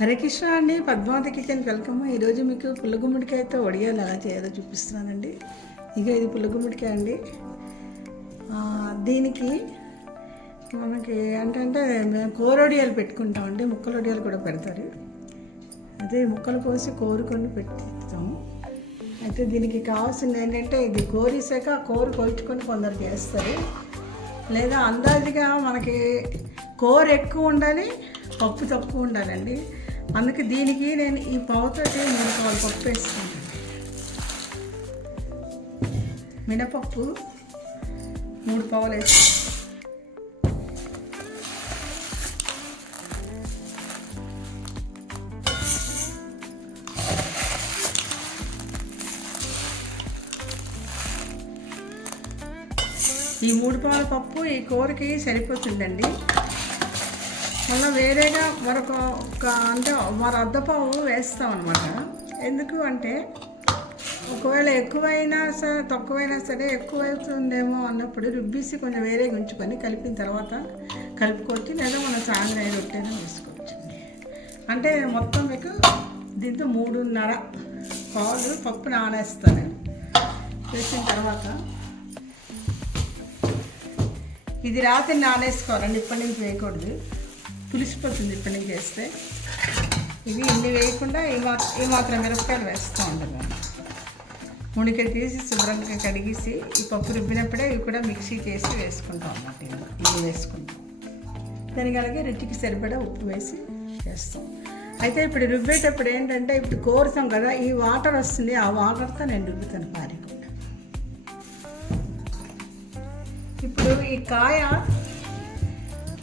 హరే కృష్ణ అండి, పద్మావతి కిచెన్కి వెల్కమ్. ఈరోజు మీకు పుల్లగుమ్మడికాయతో వడియాలు ఎలా చేయాలో చూపిస్తున్నానండి. ఇక ఇది పుల్లగుమ్మడికాయ అండి. దీనికి మనకి అంటే మేము కోరొడియాలు పెట్టుకుంటామండి, ముక్కల వడియాలు కూడా పెడతారు. అదే ముక్కలు కోసి కోరుకొని పెట్టిస్తాము. అయితే దీనికి కావాల్సింది ఏంటంటే ఇది కోరేసాక కోరు కొలుచుకొని కొందరు చేస్తారు, లేదా అందాజుగా మనకి కూర ఎక్కువ ఉండాలి, పప్పు తక్కువ ఉండాలండి. అందుకే దీనికి నేను ఈ పావుతోటి 3 పావులు పప్పు వేస్తాను. మినపప్పు 3 పావులు వేస్తాను. ఈ 3 పావుల పప్పు ఈ కూరకి సరిపోతుందండి. మళ్ళీ వేరేగా మరొక అర్ధపావు వేస్తాం అనమాట. ఎందుకు అంటే ఒకవేళ ఎక్కువైనా సరే తక్కువైనా సరే ఎక్కువ అవుతుందేమో అన్నప్పుడు రుబ్బీసి కొంచెం వేరేగా ఉంచుకొని కలిపిన తర్వాత కలుపుకోవచ్చు, లేదా మనం సాయంత్రం రొట్టెనా వేసుకోవచ్చు. అంటే మొత్తం మీకు దీంతో 3.5 పావులు పప్పు నానేస్తాను. వేసిన తర్వాత ఇది రాత్రి నానేసుకోవాలండి, ఇప్పటి నుంచి వేయకూడదు, పులిసిపోతుంది ఇప్పటి నుంచి వేస్తే. ఇవి ఇన్ని వేయకుండా ఈ మాత్రం మిరపకాయలు వేస్తూ ఉంటాను. మునికాయ తీసి శుభ్రంగా కడిగేసి ఈ పప్పు రుబ్బినప్పుడే ఇవి కూడా మిక్సీ చేసి వేసుకుంటాం అన్నమాట. ఇవి వేసుకుంటాం, దానికి అలాగే రుచికి సరిపడా ఉప్పు వేసి చేస్తాం. అయితే ఇప్పుడు రుబ్బేటప్పుడు ఏంటంటే ఇప్పుడు కోరుతాం కదా, ఈ వాటర్ వస్తుంది, ఆ వాటర్తో నేను రుబ్బుతాను పారకుండా. ఇప్పుడు ఈ కాయ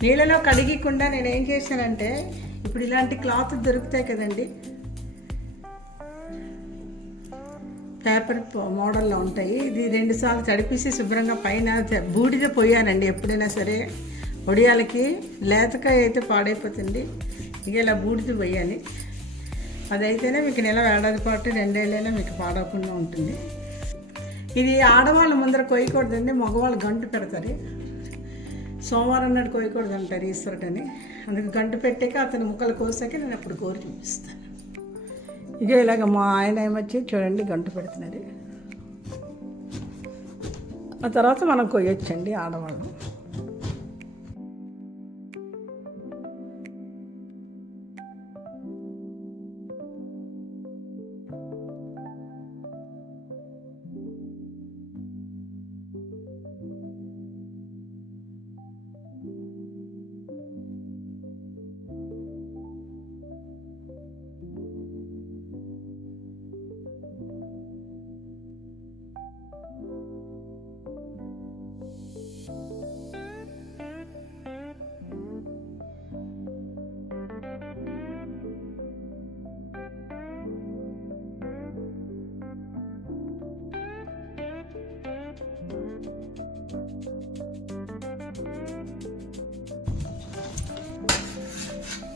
నీళ్ళలో కడిగకుండా నేను ఏం చేశానంటే, ఇప్పుడు ఇలాంటి క్లాత్ దొరుకుతాయి కదండి, పేపర్ మోడల్లో ఉంటాయి. ఇది 2 సార్లు తడిపేసి శుభ్రంగా పైన బూడిద పోయానండి. ఎప్పుడైనా సరే వడియాలకి లేతకాయ అయితే పాడైపోతుంది, ఇక ఇలా బూడిద పోయాలి. అదైతేనే మీకు నెల ఏడాది పాటు 2 ఏళ్ళైనా మీకు పాడవకుండా ఉంటుంది. ఇది ఆడవాళ్ళ ముందర కొయ్యకూడదండి, మగవాళ్ళు గంటు పెడతారు. సోమవారం నాడు కోయకూడదు అంటారు ఈశ్వరుడని. అందుకు గంటు పెట్టాక అతను ముక్కలు కోసాక నేను అప్పుడు కోరి చూపిస్తాను. ఇక ఇలాగ మా ఆయన ఏమొచ్చి చూడండి గంటు పెడుతున్నారు. ఆ తర్వాత మనం కొయ్యొచ్చండి ఆడవాళ్ళం.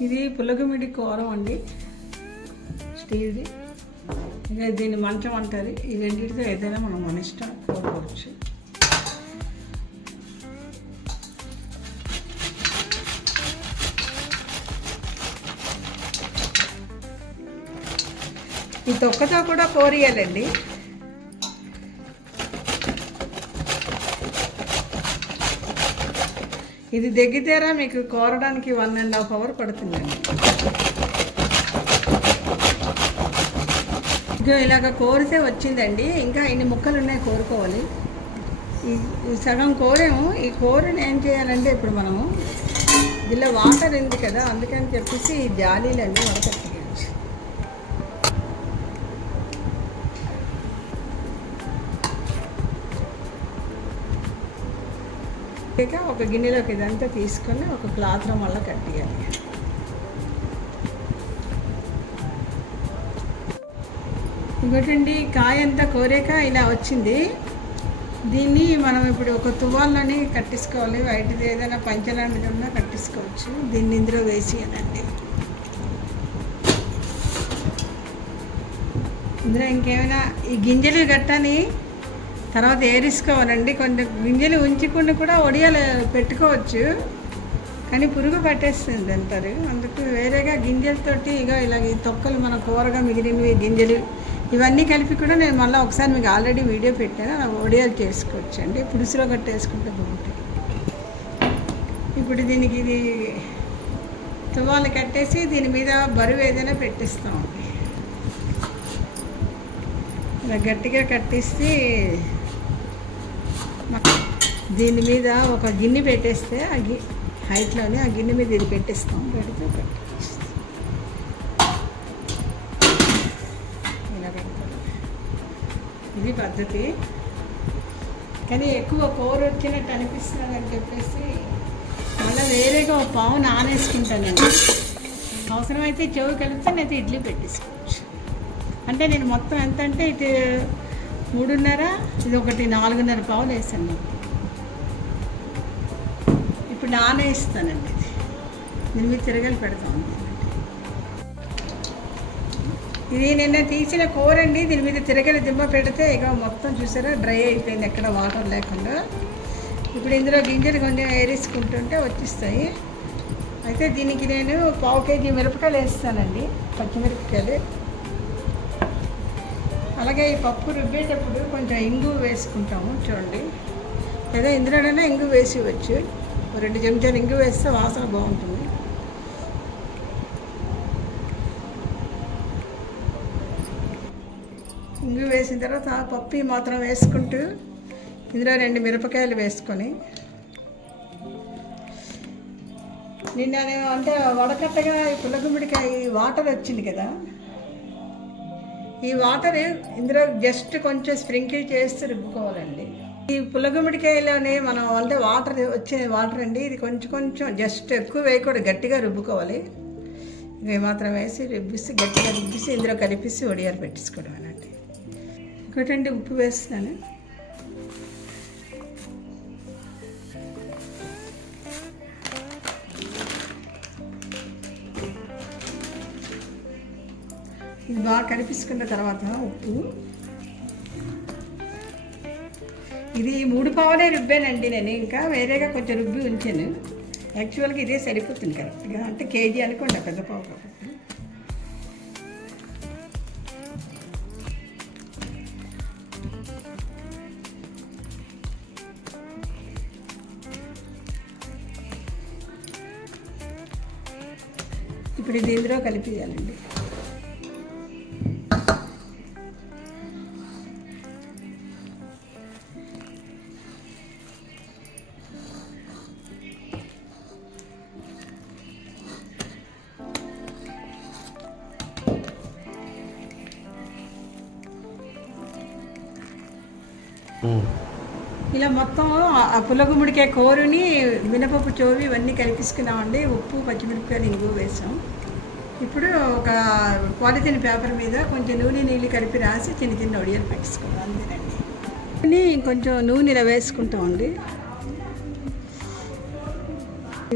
ఇది పుల్లగుమిడి కూరం అండి, స్టీల్ది. ఇంకా దీన్ని మంచం అంటారు. ఈ రెండింటితో ఏదైనా మనం మన ఇష్టం కోరుకోవచ్చు. ఈ తొక్కతో కూడా కోరియాలండి. ఇది దగ్గితేరా మీకు కోరడానికి 1.5 అవర్ పడుతుందండి. ఇంకా ఇలాగ కోరితే వచ్చిందండి. ఇంకా ఇన్ని ముక్కలు ఉన్నాయి, కోరుకోవాలి. ఈ సగం కోరేము. ఈ కూరని ఏం చేయాలంటే ఇప్పుడు మనము దీనిలో వాటర్ ఉంది కదా, అందుకని చెప్పేసి ఈ జాలీలన్నీ వడకట్టేయచ్చు. ఒక గిన్నెలోకి ఇదంతా తీసుకొని ఒక క్లాత్లో మళ్ళీ కట్టేయాలి. ఇంకోటండి, కాయ అంతా కోరాక ఇలా వచ్చింది. దీన్ని మనం ఇప్పుడు ఒక తువ్వాలని కట్టేసుకోవాలి. వైట్ది ఏదైనా పంచలాంటిది ఉన్నా కట్టేసుకోవచ్చు. దీన్ని ఇందులో వేసేయాలండి. ఇందులో ఇంకేమైనా ఈ గింజలు గట్టని తర్వాత ఏరిసుకోవాలండి. కొంచెం గింజలు ఉంచుకుని కూడా వడియాలు పెట్టుకోవచ్చు, కానీ పురుగు పట్టేస్తుంది అంటారు. అందుకు వేరేగా గింజలతోటి ఇక ఇలాగ ఈ తొక్కలు మన కూరగా మిగిలినవి గింజలు ఇవన్నీ కలిపి కూడా నేను మళ్ళీ ఒకసారి మీకు ఆల్రెడీ వీడియో పెట్టాను. అలా వడియాలు చేసుకోవచ్చండి. పులుసులో కట్టేసుకుంటే బాగుంటాయి. ఇప్పుడు దీనికి ఇది తువ్వాలు కట్టేసి దీని మీద బరువు ఏదైనా పెట్టిస్తామండి. ఇలా గట్టిగా కట్టేసి దీని మీద ఒక గిన్నె పెట్టేస్తే హైట్లోనే ఆ గిన్నె మీద ఇది పెట్టేస్తాం. పెడితే ఇలా పెడతాం. ఇది పద్ధతి. కానీ ఎక్కువ కూర వచ్చినట్టు అనిపిస్తుంది అని చెప్పేసి మళ్ళీ వేరేగా ఒక పావు నానేసుకుంటానండి. అవసరమైతే చెవు కలిపితే నేనైతే ఇడ్లీ పెట్టేసుకోవచ్చు. అంటే నేను మొత్తం ఎంత అంటే ఇటు 3:30 ఇది ఒకటి 4:30 పావులు వేసాను. ఇప్పుడు నానేస్తానండి. దీని మీద తిరగలి పెడతాం. ఇది నిన్న తీసిన కూర అండి. దీని మీద తిరగలి దిమ్మ పెడితే ఇక మొత్తం చూసారా డ్రై అయిపోయింది, ఎక్కడ వాటర్ లేకుండా. ఇప్పుడు ఇందులో గింజలు కొంచెం ఏరేసుకుంటుంటే వచ్చేస్తాయి. అయితే దీనికి నేను 1/4 కేజీ మిరపకాయలు వేస్తానండి, పచ్చిమిరపకాయలు. అలాగే ఈ పప్పు రుబ్బేటప్పుడు కొంచెం ఇంగు వేసుకుంటాము చూడండి. లేదా ఇందులోనైనా ఇంగు వేసి ఇవ్వచ్చు. 2 చెంచాలు ఇంగు వేస్తే వాసన బాగుంటుంది. ఇంగు వేసిన తర్వాత పప్పు మాత్రం వేసుకుంటూ ఇందులో 2 మిరపకాయలు వేసుకొని నిన్న అంటే వడకట్టగా ఈ పుల్లగుమ్మడికాయ వాటర్ వచ్చింది కదా, ఈ వాటర్ ఇందులో జస్ట్ కొంచెం స్ప్రింకిల్ చేస్తూ రుబ్బుకోవాలండి. ఈ పుల్లగుమ్మడికాయలోనే మనం అంటే వాటర్ వచ్చే వాటర్ అండి. ఇది కొంచెం జస్ట్ ఎక్కువ వేయకూడదు, గట్టిగా రుబ్బుకోవాలి. ఇవి మాత్రం వేసి రుబ్బిసి గట్టిగా రుబ్బిసి ఇందులో కలిపేసి వడియాలు పెట్టేసుకోవడం అనండి. ఇంకోటండి ఉప్పు వేస్తున్నాను. ఇది బాగా కలిపించుకున్న తర్వాత ఉప్పు, ఇది 3 పావులే రుబ్బానండి నేను. ఇంకా వేరేగా కొంచెం రుబ్బి ఉంచాను. యాక్చువల్గా ఇదే సరిపోతుంది కరెక్ట్గా. అంటే కేజీ అనుకోండి, పెద్ద పావు కాబట్టి. ఇప్పుడు ఇది ఇందులో కలిపేయాలండి. ఇలా మొత్తం ఆ పుల్లగుమ్మడికాయ కూరని మినపప్పు చోవి ఇవన్నీ కలిపించుకున్నామండి. ఉప్పు, పచ్చిమిరపకాయలు, ఇంగు వేసాం. ఇప్పుడు ఒక పాలిథిన్ పేపర్ మీద కొంచెం నూనె నీళ్ళు కలిపి రాసి చిన్న వడియాలు పెట్టేసుకోవాలి. అంతేనండి. ఇంకొంచెం నూనె ఇలా వేసుకుంటామండి.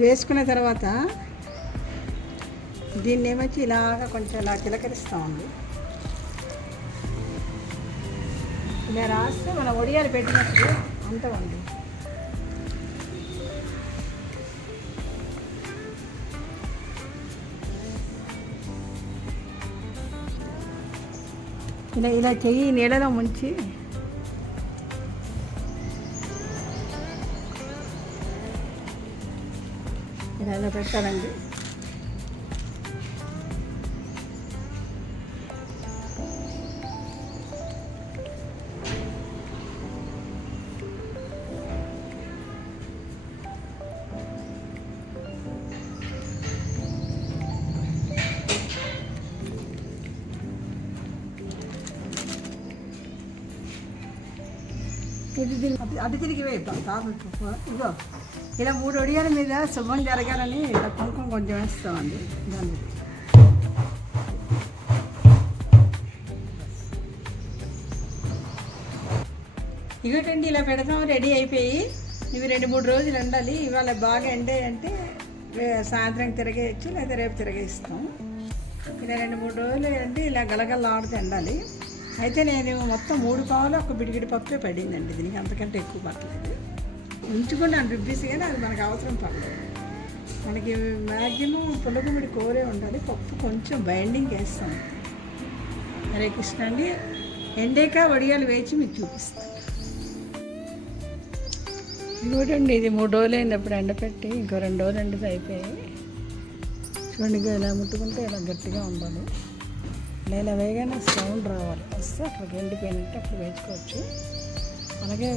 వేసుకున్న తర్వాత దీన్ని ఏమొచ్చి ఇలాగా కొంచెం ఇలా చిలకరిస్తామండి. ఇలా రాస్తే మన వడియాలు పెట్టినప్పుడు అంతమండి. ఇలా చెయ్యి నీడలో ముంచి ఇలా పెట్టాలండి. అటు తిరిగి వేద్దాం తాపు. ఇగో ఇలా 3 వడియాల మీద శుభ్రం జరగాలని ఇలా కుంకుమ కొంచెం వేస్తామండి. దాన్ని ఇగోటండి ఇలా పెడతాం. రెడీ అయిపోయి ఇవి 2-3 రోజులు ఉండాలి. ఇవాళ బాగా ఎండే అంటే సాయంత్రం తిరగేయచ్చు, లేదా రేపు తిరగేస్తాం. ఇలా 2-3 రోజులు అంటే ఇలా గలగలలాడుతూ ఎండాలి. అయితే నేను మొత్తం 3 పావులు ఒక బిడిగిడి పప్పే పడిందండి. దీనికి అంతకంటే ఎక్కువ పట్టలేదు. ఉంచుకున్నాను రుబ్బీసి, కానీ అది మనకు అవసరం పడలేదు. మనకి మ్యాక్సిమం పుల్లగుమిడి కూరే ఉండాలి, పప్పు కొంచెం బైండింగ్ వేస్తాం. హరే కృష్ణ అండి. ఎండాక వడియాలు వేచి మీకు చూపిస్తాను. చూడండి, ఇది 3 రోజులు అయినప్పుడు ఎండపెట్టి ఇంకో 2 రోజులు ఎండితే అయిపోయాయి. చూడండి, ఇలా ముట్టుకుంటే ఇలా గట్టిగా ఉండాలి. ఇలా వేయగానే సౌండ్ రావాలి, వస్తే అప్పుడు ఎండిపోయినట్టు అప్పుడు వేసుకోవచ్చు. అలాగే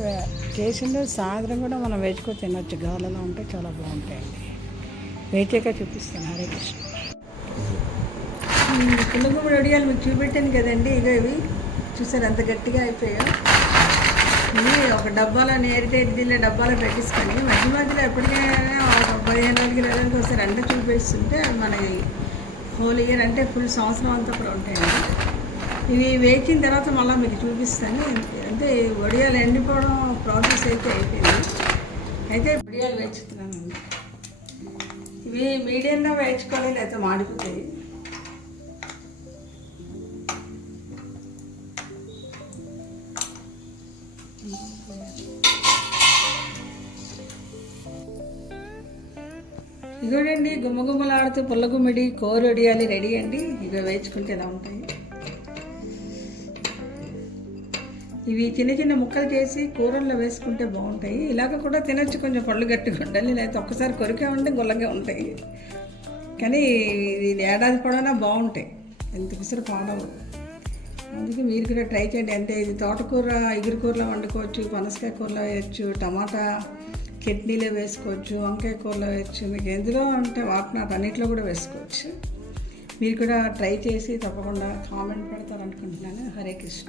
చేసిన సాయంత్రం కూడా మనం వేసుకొని తినొచ్చు, గాలిలో ఉంటే చాలా బాగుంటాయండి. వేచాక చూపిస్తాను. హరే కృష్ణ. పుల్లగుమిడి వడియాలు మీకు చూపెట్టాను కదండి. ఇవి చూసారు ఎంత గట్టిగా అయిపోయాయో. ఇవి ఒక డబ్బాలో ఎయిర్టైట్ దీనిలో డబ్బాలో పెట్టేసుకొని మధ్య మధ్యలో ఎప్పటికైనా ఒక 15 రోజులకి 20 రోజులకి ఒకసారి ఎండ చూపిస్తుంటే మనకి హోల్ ఇయర్ అంటే ఫుల్ సంవత్సరం అంతా కూడా ఉంటాయండి. ఇవి వేచిన తర్వాత మళ్ళీ మీకు చూపిస్తాను. అంటే వడియాలు ఎండిపోవడం ప్రాసెస్ అయితే అయిపోయింది. అయితే వడియాలు వేచుతున్నానండి. ఇవి మీడియంలో వేయించుకోవాలి, లేకపోతే మాడిపోతాయి. ఇగోడండి, గుమ్మగుమ్మలాడుతూ పుల్లగుమ్మిడి కూర వడియాలి రెడీ అండి. ఇక వేయించుకుంటే ఎలా ఉంటాయి. ఇవి చిన్న చిన్న ముక్కలు చేసి కూరల్లో వేసుకుంటే బాగుంటాయి. ఇలాగ కూడా తినొచ్చు, కొంచెం పళ్ళు గట్టిగా ఉండాలి, లేకపోతే ఒక్కసారి కొరికే ఉంటే గుల్లగా ఉంటాయి. కానీ ఇది ఏడాది పొడవునా బాగుంటాయి, ఎంత విసురు పాడవు. అందుకే మీరు కూడా ట్రై చేయండి. అంటే ఇది తోటకూర ఇగురు కూరలో వండుకోవచ్చు, పనసకాయ కూరలో వేయచ్చు, టమాటా చట్నీలో వేసుకోవచ్చు, వంకాయ కూరలో వేయచ్చు. మీకు ఎందులో అంటే వాటినాట్ అన్నింటిలో కూడా వేసుకోవచ్చు. మీరు కూడా ట్రై చేసి తప్పకుండా కామెంట్ పెడతారనుకుంటున్నాను. హరే కృష్ణ.